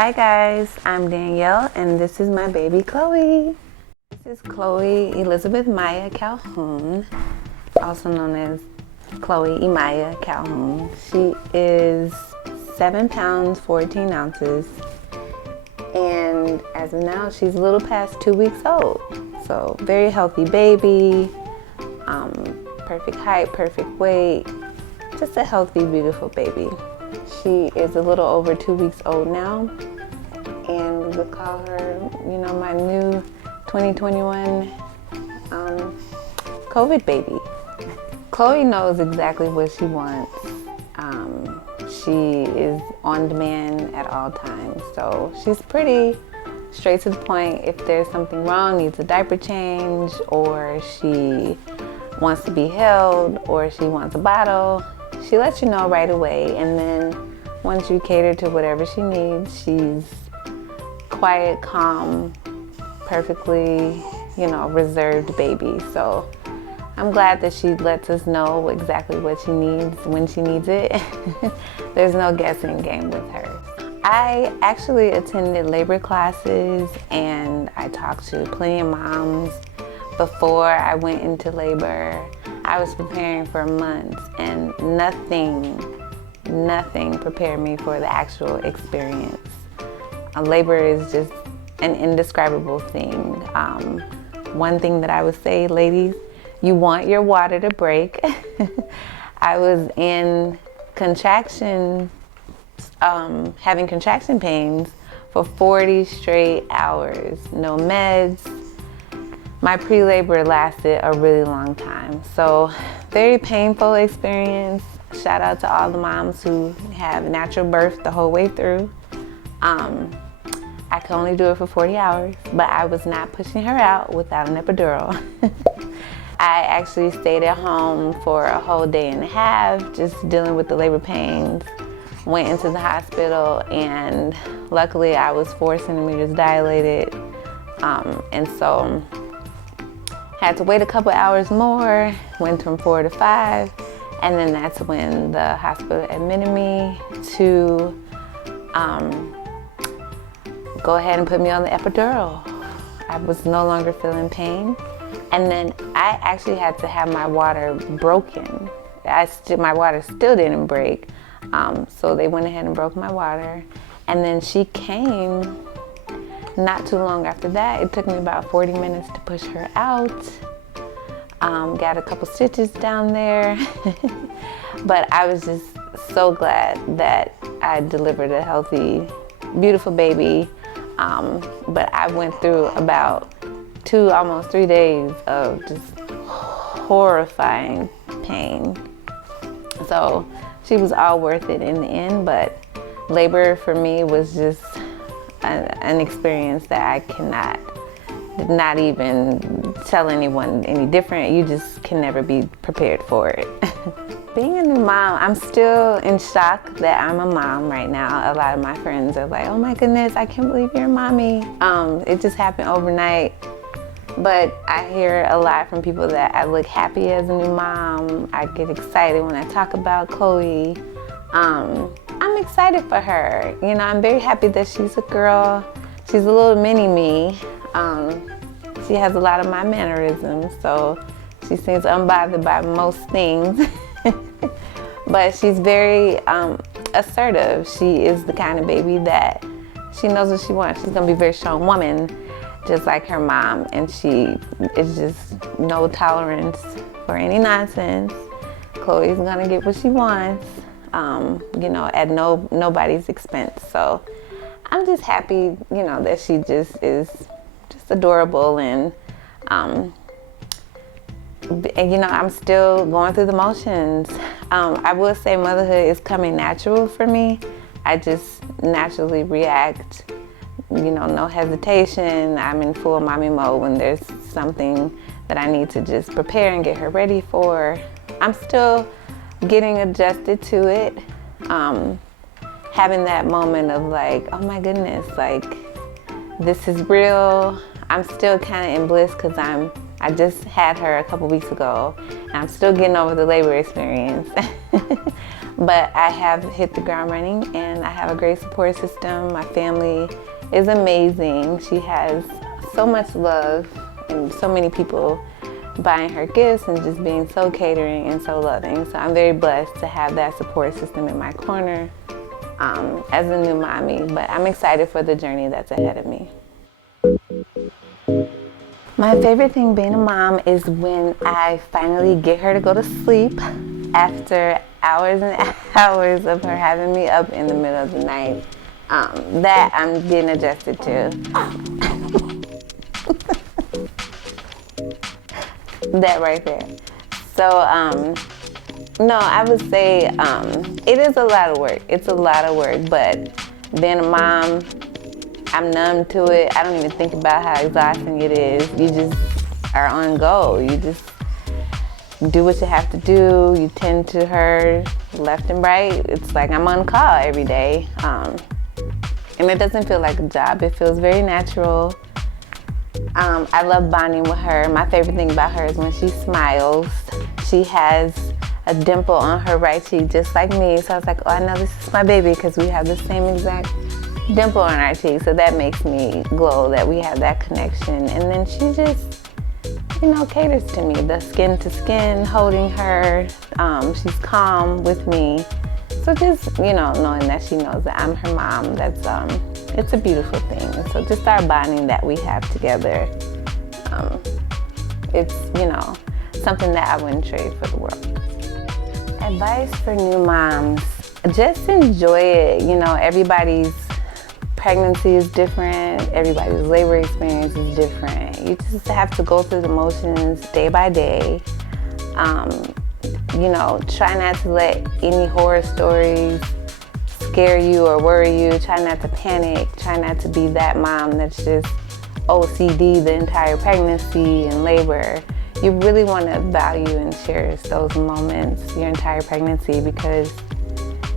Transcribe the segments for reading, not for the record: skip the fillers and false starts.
Hi guys, I'm Danielle and this is my baby Chloe. This is Chloe Elizabeth Maya Calhoun, also known as Chloe Emaya Calhoun. She is 7 pounds, 14 ounces, and as of now, she's a little past 2 weeks old. So very healthy baby, perfect height, perfect weight, just a healthy, beautiful baby. She is a little over 2 weeks old now, and we would call her, my new 2021 COVID baby. Chloe knows exactly what she wants. She is on demand at all times, so she's pretty straight to the point. If there's something wrong, needs a diaper change, or she wants to be held, or she wants a bottle, she lets you know right away. And then once you cater to whatever she needs, she's quiet, calm, perfectly, reserved baby. So I'm glad that she lets us know exactly what she needs when she needs it. There's no guessing game with her. I actually attended labor classes and I talked to plenty of moms before I went into labor. I was preparing for months and nothing prepared me for the actual experience. Labor is just an indescribable thing. One thing that I would say, ladies, you want your water to break. I was in contraction, having contraction pains for 40 straight hours, no meds. My pre-labor lasted a really long time. So very painful experience. Shout out to all the moms who have natural birth the whole way through. I could only do it for 40 hours, but I was not pushing her out without an epidural. I actually stayed at home for a whole day and a half, just dealing with the labor pains. Went into the hospital, and luckily I was 4 centimeters dilated, and so had to wait a couple hours more, went from 4 to 5, and then that's when the hospital admitted me to go ahead and put me on the epidural. I was no longer feeling pain. And then I actually had to have my water broken. My water still didn't break. So they went ahead and broke my water. And then she came not too long after that. It took me about 40 minutes to push her out. Got a couple stitches down there. But I was just so glad that I delivered a healthy, beautiful baby. But I went through about 2, almost 3 days of just horrifying pain. So she was all worth it in the end, but labor for me was just an experience that I did not even tell anyone any different. You just can never be prepared for it. Being a new mom, I'm still in shock that I'm a mom right now. A lot of my friends are like, oh my goodness, I can't believe you're a mommy. It just happened overnight. But I hear a lot from people that I look happy as a new mom. I get excited when I talk about Chloe. I'm excited for her. I'm very happy that she's a girl. She's a little mini me. She has a lot of my mannerisms, so she seems unbothered by most things. But she's very assertive. She is the kind of baby that she knows what she wants. She's gonna be a very strong woman, just like her mom, and she is just no tolerance for any nonsense. Chloe's gonna get what she wants, at nobody's expense. So I'm just happy, that she just is just adorable, and I'm still going through the motions. I will say motherhood is coming natural for me. I just naturally react, no hesitation. I'm in full mommy mode when there's something that I need to just prepare and get her ready for. I'm still getting adjusted to it. Having that moment of like, oh my goodness, like this is real. I'm still kind of in bliss because I just had her a couple weeks ago and I'm still getting over the labor experience. But I have hit the ground running, and I have a great support system. My family is amazing. She has so much love and so many people buying her gifts and just being so catering and so loving. So I'm very blessed to have that support system in my corner as a new mommy. But I'm excited for the journey that's ahead of me. My favorite thing being a mom is when I finally get her to go to sleep after hours and hours of her having me up in the middle of the night. That I'm getting adjusted to. That right there. So, no, I would say it is a lot of work. It's a lot of work, but being a mom, I'm numb to it. I don't even think about how exhausting it is. You just are on go. You just do what you have to do. You tend to her left and right. It's like I'm on call every day. And it doesn't feel like a job. It feels very natural. I love bonding with her. My favorite thing about her is when she smiles. She has a dimple on her right cheek just like me. So I was like, oh, I know this is my baby because we have the same exact dimple on our cheek. So that makes me glow that we have that connection. And then she just, caters to me. The skin to skin, holding her. She's calm with me. So just, knowing that she knows that I'm her mom, that's, it's a beautiful thing. And so just our bonding that we have together, it's, something that I wouldn't trade for the world. Advice for new moms, just enjoy it. Everybody's pregnancy is different. Everybody's labor experience is different. You just have to go through the motions day by day. Try not to let any horror stories scare you or worry you. Try not to panic. Try not to be that mom that's just OCD the entire pregnancy and labor. You really want to value and cherish those moments, your entire pregnancy, because,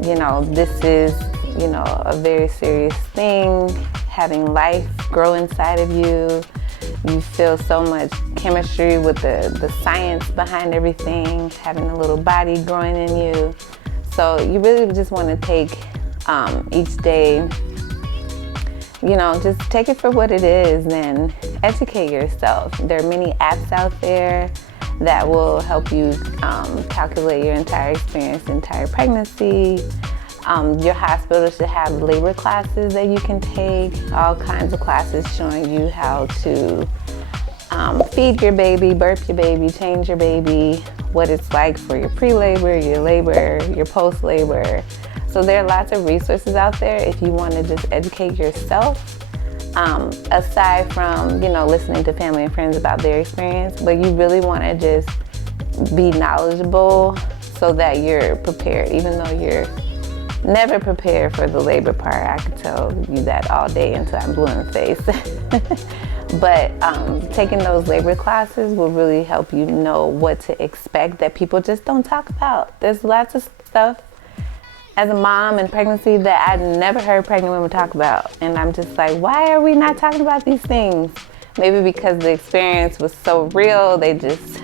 this is, a very serious thing. Having life grow inside of you. You feel so much chemistry with the science behind everything, having a little body growing in you. So you really just want to take each day, just take it for what it is and educate yourself. There are many apps out there that will help you calculate your entire experience, entire pregnancy. Your hospital should have labor classes that you can take, all kinds of classes showing you how to feed your baby, burp your baby, change your baby, what it's like for your pre-labor, your labor, your post-labor. So there are lots of resources out there if you want to just educate yourself, aside from, listening to family and friends about their experience, but you really want to just be knowledgeable so that you're prepared, even though you're never prepared for the labor part. I could tell you that all day until I'm blue in the face. But taking those labor classes will really help you know what to expect that people just don't talk about. There's lots of stuff as a mom in pregnancy that I never heard pregnant women talk about. And I'm just like, why are we not talking about these things? Maybe because the experience was so real, they just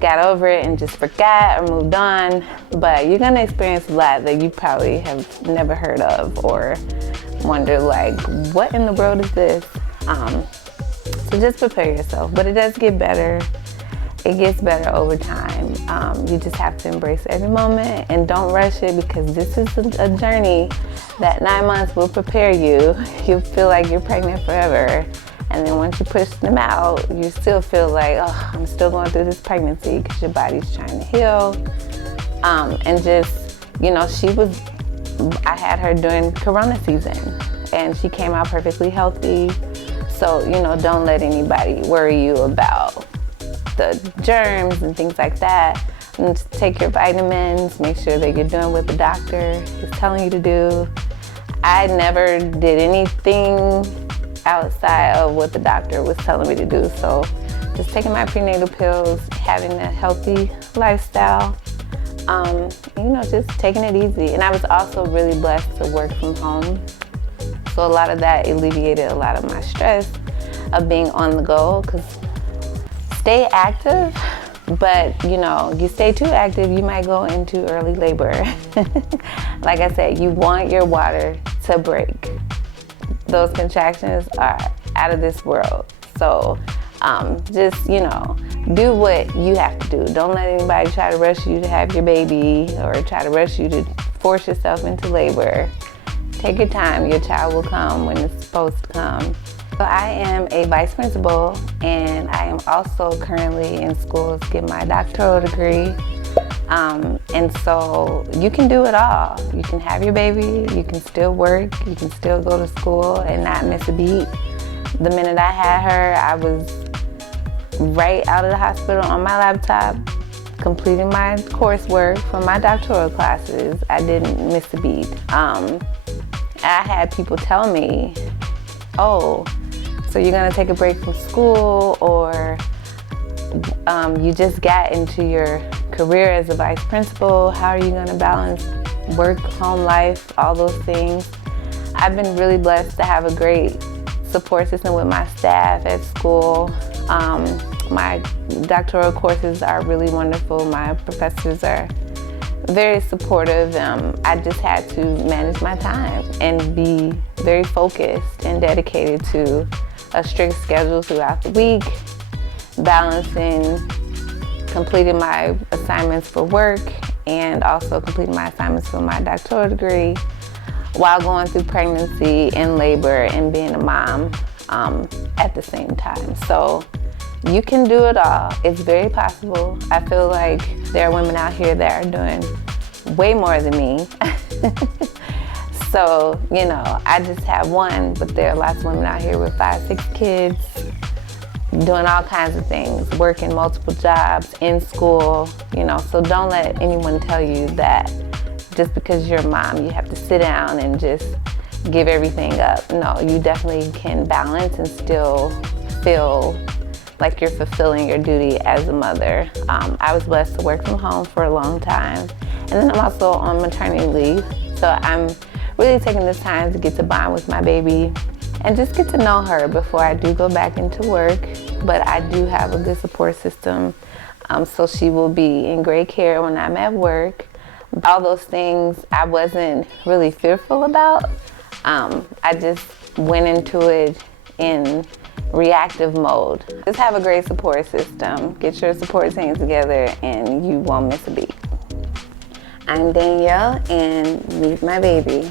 got over it and just forgot or moved on. But you're gonna experience a lot that you probably have never heard of or wonder like, what in the world is this? So just prepare yourself, but it does get better. It gets better over time. You just have to embrace every moment and don't rush it, because this is a journey that 9 months will prepare you. You'll feel like you're pregnant forever. And then once you push them out, you still feel like, oh, I'm still going through this pregnancy, because your body's trying to heal. And just, I had her during Corona season and she came out perfectly healthy. So, don't let anybody worry you about the germs and things like that. And take your vitamins, make sure that you're doing what the doctor is telling you to do. I never did anything outside of what the doctor was telling me to do. So just taking my prenatal pills, having a healthy lifestyle, just taking it easy. And I was also really blessed to work from home. So a lot of that alleviated a lot of my stress of being on the go, because stay active But you know, you stay too active, you might go into early labor. Like I said, you want your water to break. Those contractions are out of this world. So just, you know, do what you have to do. Don't let anybody try to rush you to have your baby or try to rush you to force yourself into labor. Take your time. Your child will come when it's supposed to come. So I am a vice principal, and I am also currently in school to get my doctoral degree. And so you can do it all. You can have your baby, you can still work, you can still go to school and not miss a beat. The minute I had her, I was right out of the hospital on my laptop, completing my coursework for my doctoral classes. I didn't miss a beat. I had people tell me, oh, so you're gonna take a break from school, or you just got into your career as a vice principal, how are you gonna balance work, home life, all those things? I've been really blessed to have a great support system with my staff at school. My doctoral courses are really wonderful. My professors are very supportive. I just had to manage my time and be very focused and dedicated to a strict schedule throughout the week, balancing completing my assignments for work and also completing my assignments for my doctoral degree while going through pregnancy and labor and being a mom at the same time. So you can do it all. It's very possible. I feel like there are women out here that are doing way more than me. So, you know, I just have one, but there are lots of women out here with 5, 6 kids, doing all kinds of things, working multiple jobs, in school, you know. So don't let anyone tell you that just because you're a mom, you have to sit down and just give everything up. No, you definitely can balance and still feel like you're fulfilling your duty as a mother. I was blessed to work from home for a long time. And then I'm also on maternity leave. So I'm really taking this time to get to bond with my baby and just get to know her before I do go back into work. But I do have a good support system, so she will be in great care when I'm at work. All those things I wasn't really fearful about. I just went into it in reactive mode. Just have a great support system. Get your support team together and you won't miss a beat. I'm Danielle, and meet my baby.